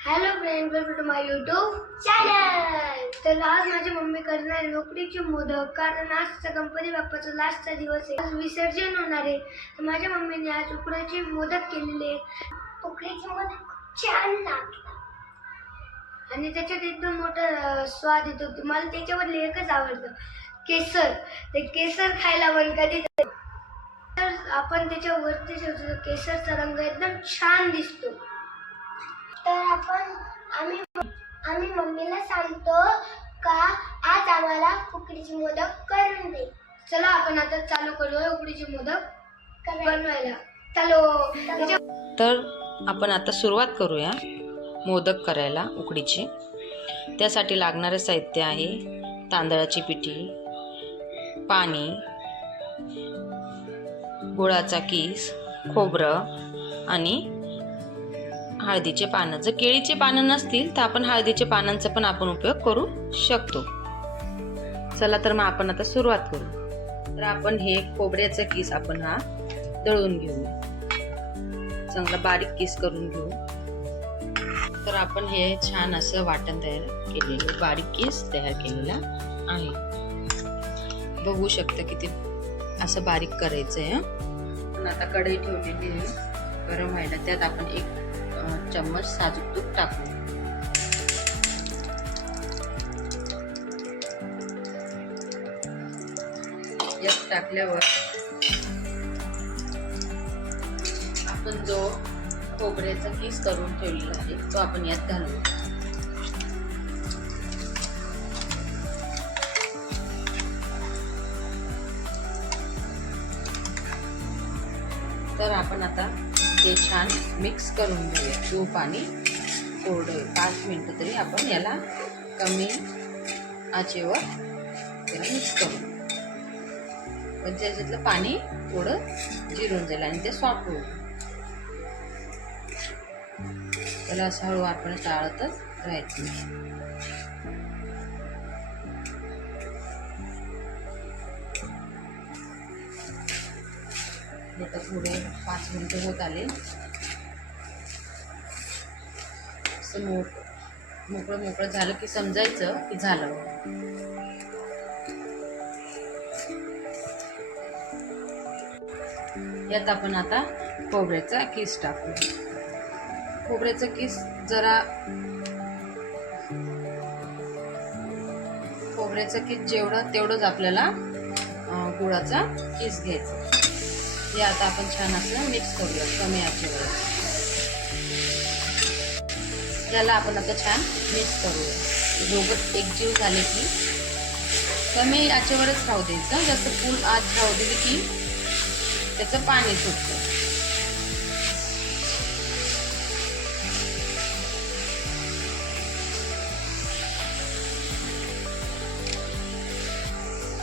Hello friend, welcome to my YouTube channel. तर आज माझी मम्मी करणार आहे उकडीचे मोदक, कारण आजचा गणपती बाप्पाचा लास्टचा दिवस आहे. आज विसर्जन होणार आहे. तर माझ्या मम्मीने आज उकडीचे मोदक केलेले. उकडीचे मोदक खूप छान लागतात आणि त्याच्यात एकदम मोठा स्वाद येतो. मला त्याच्यावरले एकच आवडतं, केसर. ते केसर खायला पण कधी तर आपण त्याच्यावरती ठेवतो, केसरचा रंग एकदम छान दिसतो. तर आम्ही मम्मीला सांगतो का आज आम्हाला उकडीचे मोदक करून दे. चला आपण आता चालू करूया उकडीचे मोदक बनवायला. चलो. तर आपण आता सुरुवात करूया मोदक करायला उकडीचे. त्यासाठी लागणारे साहित्य आहे तांदळाची पिठी, पाणी, गुळाचा किस, खोबरं आणि हळदीचे पानं. जर केळीचे पानं नसतील तर आपण हळदीचे पानांचा पण आपण उपयोग करू शकतो. चला तर मग आपण आता सुरुवात करू. तर आपण हे खोबऱ्याचा किस आपण हा दळून घेऊ, चांगला बारीक किस करून घेऊ. तर आपण हे छान असं वाटण तयार केलेलं, बारीक किस तयार केलेला आहे. बघू शकता किती असं बारीक करायचं आहे. पण आता कढई ठेवलेली आहे गरम व्हायला. त्यात आपण 1 चम्मच साजूक तूप टाकू. यात टाकल्यावर आपण जो खोबऱ्याचा किस करून ठेवलेला आहे तो आपण यात घालू. तर आपण आता ते छान मिक्स करून घेऊया. तूप आणि कोरडं 5 मिनिटं तरी आपण याला कमी आचेवर त्याला मिक्स करू. पण त्याच्यातलं पाणी थोडं जिरून जाईल आणि ते सॉफ्ट होईल. त्याला असं हळू आपण चाळतच राहायचं. आता पुढे 5 मिनिटं होत आले. असं मोकळं झालं की समजायचं की झालं. यात आपण आता खोबऱ्याचा किस टाकू. खोबऱ्याचा किस जेवढं तेवढंच आपल्याला गुळाचा किस घ्यायचा. हे आता आपण छान असं मिक्स करूया कमी आचेवर. याला आपण आता छान मिक्स करूया. दोघं एकजीव झाले की कमी आचेवरच राहू द्यायचं. जास्त फुल आच राहू दिली की त्याचं पाणी सुटतं.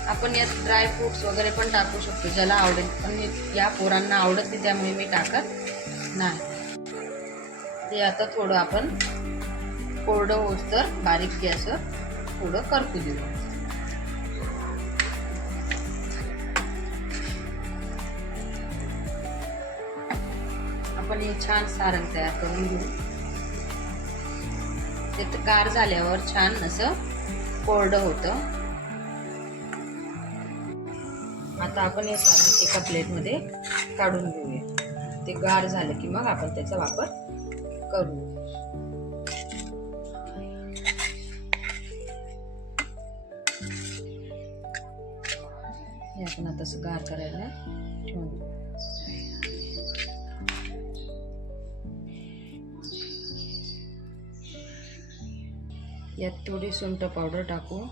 आपण यात ड्राय फ्रूट्स वगैरे पण टाकू शकतो ज्याला आवडेल. पण या पोरांना आवडत नाही त्यामुळे मी टाकत नाही. ते आता थोडं आपण कोरडं होईस्तोवर बारीक गॅसवर थोडं करपू देऊ. आपण हे छान सारण तयार करून घेऊ. ते गार झाल्यावर छान असं कोरडं होतं. आता आपण हे सारण एका प्लेटमध्ये काढून घेऊया. ते गार झालं की मग आपण त्याचा वापर करू. हे आपण आता असं गार करायला ठेवून देऊ. यात थोडी सुंठ पावडर टाकू.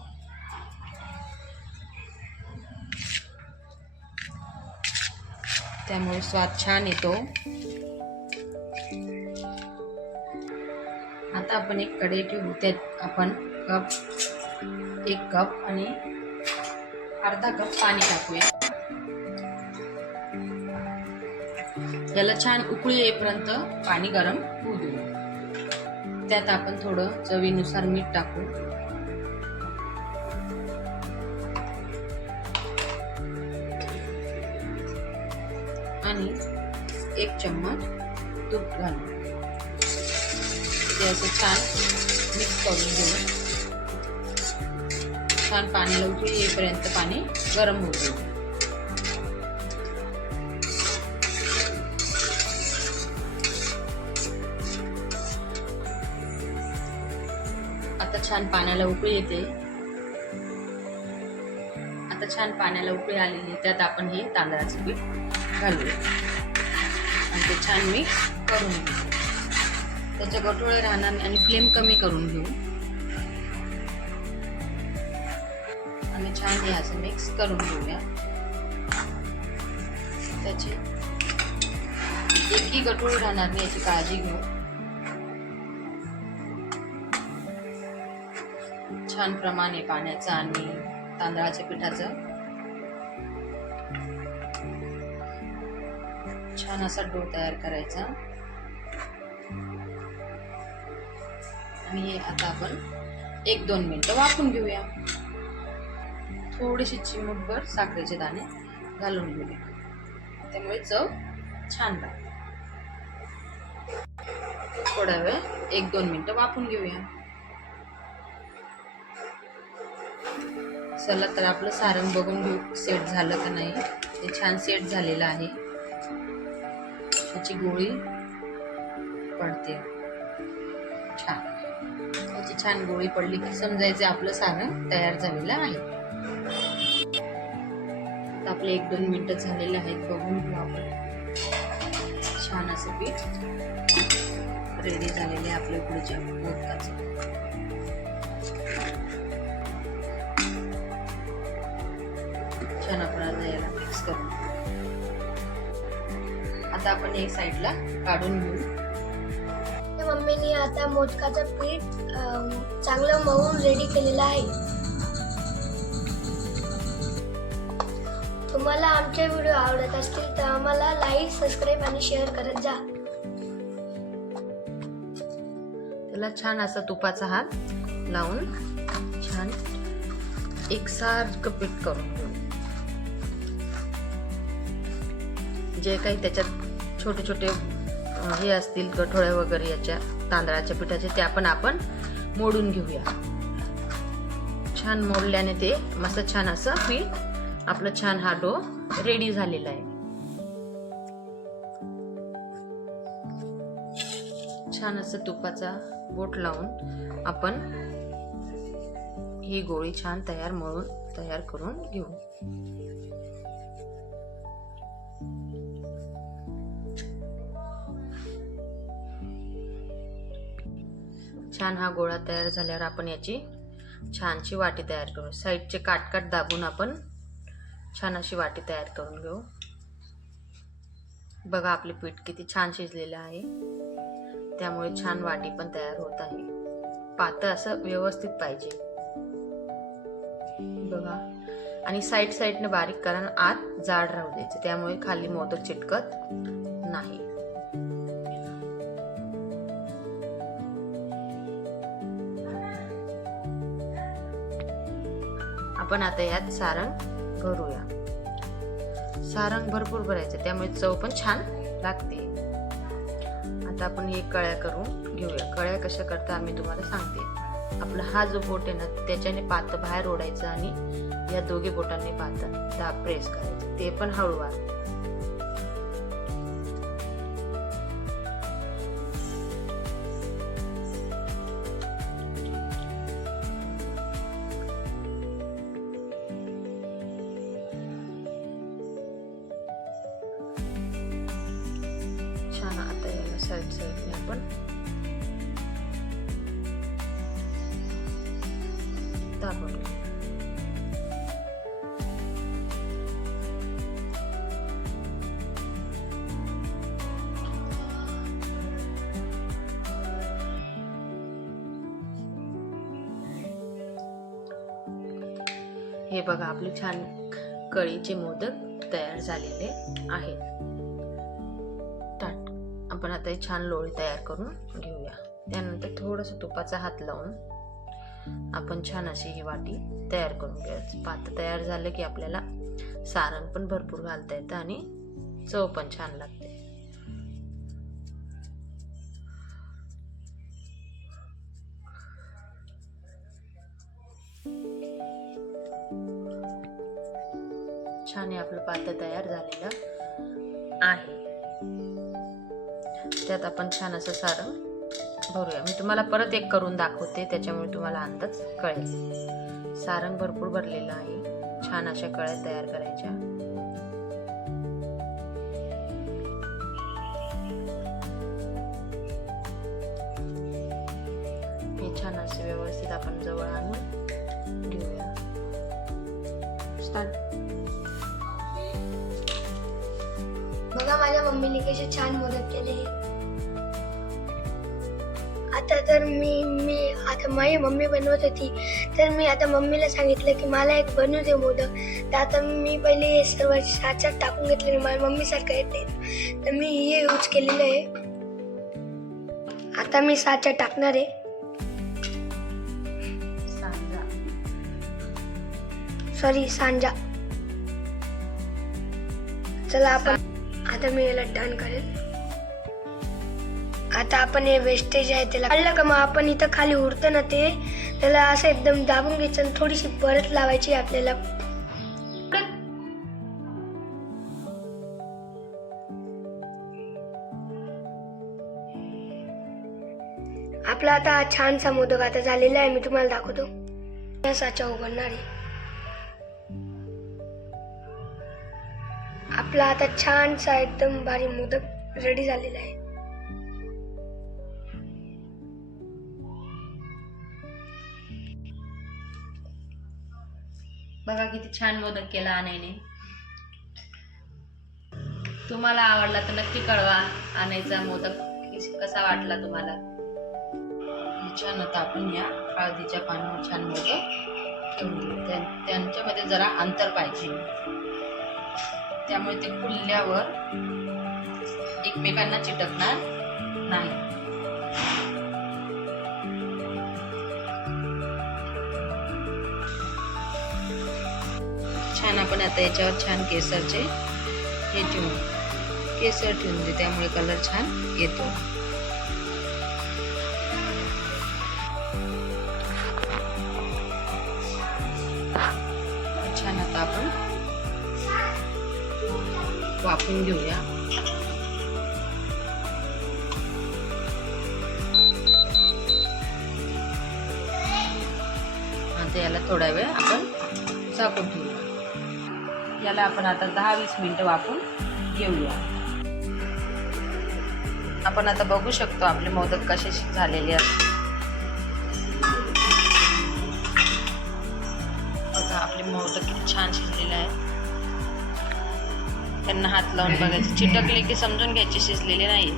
त्यामुळे स्वाद छान येतो. आता आपण एक कढई ठेवू. त्यात आपण 1 कप आणि अर्धा कप पाणी टाकूया. याला छान उकळी येईपर्यंत पाणी गरम होऊ देऊ. त्यात आपण थोडं चवीनुसार मीठ टाकू. आणि 1 चम्मच तूप घालू. ते असं छान मिक्स करून घेऊ. छान पाण्याला उकळी येईपर्यंत पाणी गरम होऊ देऊ. आता छान पाण्याला उकळी येते. आता छान पाण्याला उकळी आलेली, त्यात आपण हे तांदळाचं पीठ घालूया आणि ते छान मिक्स करून घेऊ. त्याचे गठोळे राहणार नाही आणि फ्लेम कमी करून घेऊ आणि छान हे असं मिक्स करून घेऊया. त्याचे एकही गठोळे राहणार नाही याची काळजी घेऊ. छान प्रमाणे पाण्याचं आणि तांदळाच्या पिठाचं छान असा डो तयार करायचा आणि हे आता आपण 1-2 मिनिटं वाफवून घेऊया. थोडीशी चिमूटभर साखरेचे दाणे घालून घेऊया, त्यामुळे चव छान लागते. थोडा वेळ 1-2 मिनिटं वाफवून घेऊया. चला तर आपलं सारण बघून घेऊ सेट झालं का नाही. ते छान सेट झालेलं आहे. त्याची गोळी पडते छान. त्याची छान गोळी पडली की समजायचे आपलं सारण तयार झालेलं आहे. आपले 1-2 मिनिटं झालेले आहेत, बघून घेऊ आपण. छान असं पीठ रेडी झालेले आहे आपल्या उकडीच्या मोदकाचं. छान आपण याला मिक्स करून आता आपण एक साईडला काढून घेऊ. मम्मीने आता मोदकाचं पीठ चांगलं मळून रेडी केलेलं आहे. तुम्हाला आमचे व्हिडिओ आवडत असतील तर आम्हाला लाईक, सबस्क्राईब आणि शेअर करत जा. त्याला छान असा तुपाचा हात लावून छान एकसारखं पीठ करून घेऊ. जे काही त्याच्यात छोटे छोटे हे असतील गठोळे वगैरे याच्या तांदळाच्या पिठाचे, ते आपण मोडून घेऊया. छान मोडल्याने ते मस्त छान असं पीठ आपलं छान हा डो रेडी झालेला आहे. छान असं तुपाचा बोट लावून आपण ही गोळी छान तयार करून घेऊ. छान हा गोळा तयार झाल्यावर आपण याची छानशी वाटी तयार करू. साईडचे काट दाबून आपण छान अशी वाटी तयार करून घेऊ. बघा आपले पीठ किती छान शिजलेलं आहे, त्यामुळे छान वाटी पण तयार होत आहे. पातळ असं व्यवस्थित पाहिजे बघा. आणि साईडने बारीक करा, आत जाड राहू द्यायचे, त्यामुळे खाली मोदक चिटकत नाही. आपण आता यात सारण भरूया. सारण भरपूर भरायचं, त्यामुळे चव पण छान लागते. आता आपण हे कळ्या करून घेऊया. कळ्या कशा करता आम्ही तुम्हाला सांगते. आपला हा जो बोट आहे ना, त्याच्याने पात बाहेर ओढायचं आणि या दोघे बोटांनी पात दाब प्रेस करायचं, ते पण हळूवार. छान आता याला साईडने आपण दाबून घेऊ. हे बघा आपले छान कळीचे मोदक तयार झालेले आहेत. आपण आता ही छान लोळी तयार करून घेऊया. त्यानंतर थोडंसं तुपाचा हात लावून आपण छान अशी ही वाटी तयार करून घ्यायची. पात तयार झालं की आपल्याला सारण पण भरपूर घालता येतं आणि चव पण छान लागते. छान हे आपलं पात्र तयार झालेलं आहे. त्यात आपण छान असं सारण भरूया. मी तुम्हाला परत एक करून दाखवते, त्याच्यामुळे तुम्हाला अंदाज कळेल. सारण भरपूर भरलेलं आहे. छान अशा कळ्या तयार करायच्या. हे छान असे व्यवस्थित आपण जवळ आणून घेऊया. स्टार्ट. बघा माझ्या मम्मीने कसे छान मोदक केले. आता तर मी आता माझी मम्मी बनवत होती, तर मी आता मम्मीला सांगितलं की मला एक बनवू दे मोदक. तर आता मी पहिले हे सर्व साच्यात टाकून घेतले. माझ्या मम्मीसारखं येते, तर मी हे यूज केलेलं आहे. आता मी साच्यात टाकणार आहे. सांजा. चला आपण आता मी याला डन करेल. आता आपण हे वेस्टेज आहे त्याला काढलं का, मग आपण इथं खाली उरतं ना ते, त्याला असं एकदम दाबून घ्यायचं आणि थोडीशी परत लावायची आपल्याला. आपला आता छानसा मोदक आता झालेला आहे. मी तुम्हाला दाखवतो. साचा उघडणार आहे. आपला आता छानसा एकदम भारी मोदक रेडी झालेला आहे. बघा किती छान मोदक केला आणायने. तुम्हाला आवडला तर नक्की कळवा. आणायचा मोदक कसा वाटला तुम्हाला. छान आता आपण या हळदीच्या पानावर छान मोदक ठेवले. त्यांच्यामध्ये जरा अंतर पाहिजे, त्यामुळे ते फुलल्यावर एकमेकांना चिटकणार नाही. छान आपण आता याच्यावर छान केसरचे हे केसर ठेवून दे, त्यामुळे कलर छान येतो. छान आता आपण वाफवून घेऊया. आता याला थोडा वेळ आपण झाकून ठेवूया. याला आपण आता 10-20 मिनिटं वाफवून घेऊया. आपण आता बघू शकतो आपले मोदक कसे झालेले आहेत. बघा आपले मोदक किती छान शिजलेले आहेत. त्यांना हात लावून बघायचे, चिटकले की समजून घ्यायचे शिजलेले नाही.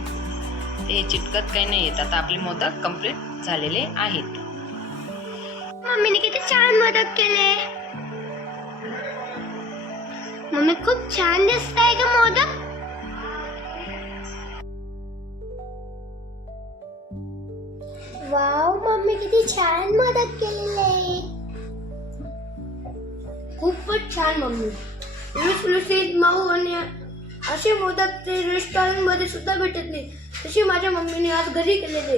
ते चिटकत काही नाही येत. आता आपले मोदक कंप्लीट झालेले आहेत. मम्मीने किती छान मोदक केले. मम्मी खूप छान दिसतंय का मोदक. वाव, मम्मी किती छान मोदक केलेले. खूपच छान मम्मी. लुसलुसीत मऊ आणि असे मोदक ते रेस्टॉरंट मध्ये सुद्धा भेटत नाही, तशी माझ्या मम्मीने आज घरी केलेले.